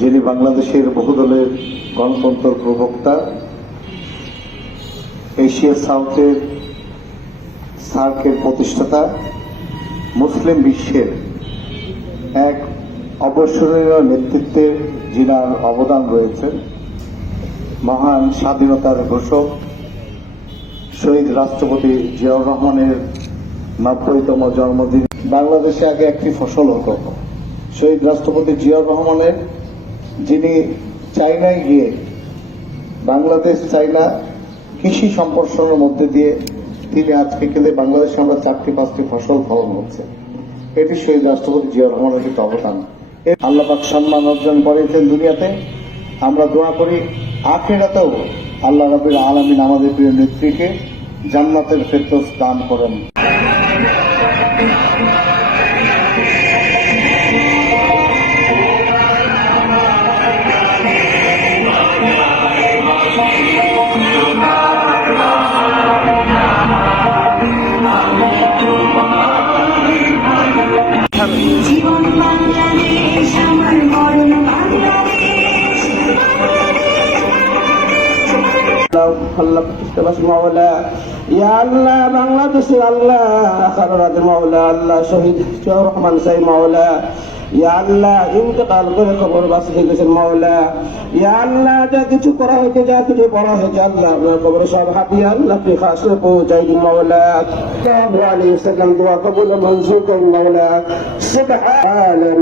যিনি বাংলাদেশের বহুদলের গণতন্ত্র প্রবক্তা, এশিয়া সাউথের সার্কের প্রতিষ্ঠাতা, মুসলিম বিশ্বের এক অবসরীয় নেতৃত্বের যিনার অবদান রয়েছে, মহান স্বাধীনতার ঘোষক শহীদ রাষ্ট্রপতি জিয়াউর রহমানের ৯০তম জন্মদিন। বাংলাদেশে আগে একটি ফসল হতো, শহীদ রাষ্ট্রপতি জিয়াউর রহমানের, যিনি চায়নায় গিয়ে বাংলাদেশ চায়না কৃষি সম্প্রসারণের মধ্যে দিয়ে তিনি আজকে কিন্তু বাংলাদেশে আমরা ৪টি-৫টি ফসল ফলন হচ্ছে। এটি শহীদ রাষ্ট্রপতি জিয়াউর রহমানের একটি অবদান। আল্লাহ পাক সম্মান অর্জন করেছেন দুনিয়াতে। আমরা দোয়া করি আখিরাতেও আল্লাহ রাব্বুল আলামিন আমাদের প্রিয় নেত্রীকে জান্নাতের ফেরদৌস দান করেন। জীবন বাংলাদেশ আমার মরণ বাংলাদেশ। আল্লাহ প্রতিষ্ঠাবাসী মাওলা, ইয়া আল্লাহ বাংলাদেশের আল্লাহ আখারাতের মাওলা, আল্লাহ শহীদ জিয়াউর রহমান সাহেব মাওলা, ইয়া আল্লাহ ইন্তেকাল করে কবর বাসী হয়ে গেছেন মাওলা, ইয়া আল্লাহ যা কিছু করা হয়েছে, যা কিছু বলা হয়েছে আল্লাহ আপনার কবরে সব হাতিয়া আল্লাহ কে খাসে পৌঁছাই দিন মাওলা। সাল্লাল্লাহু আলাইহি ওয়াসাল্লাম দোয়া কবুল মঞ্জুর করুন মাওলা। সুবহানাল্লাহ।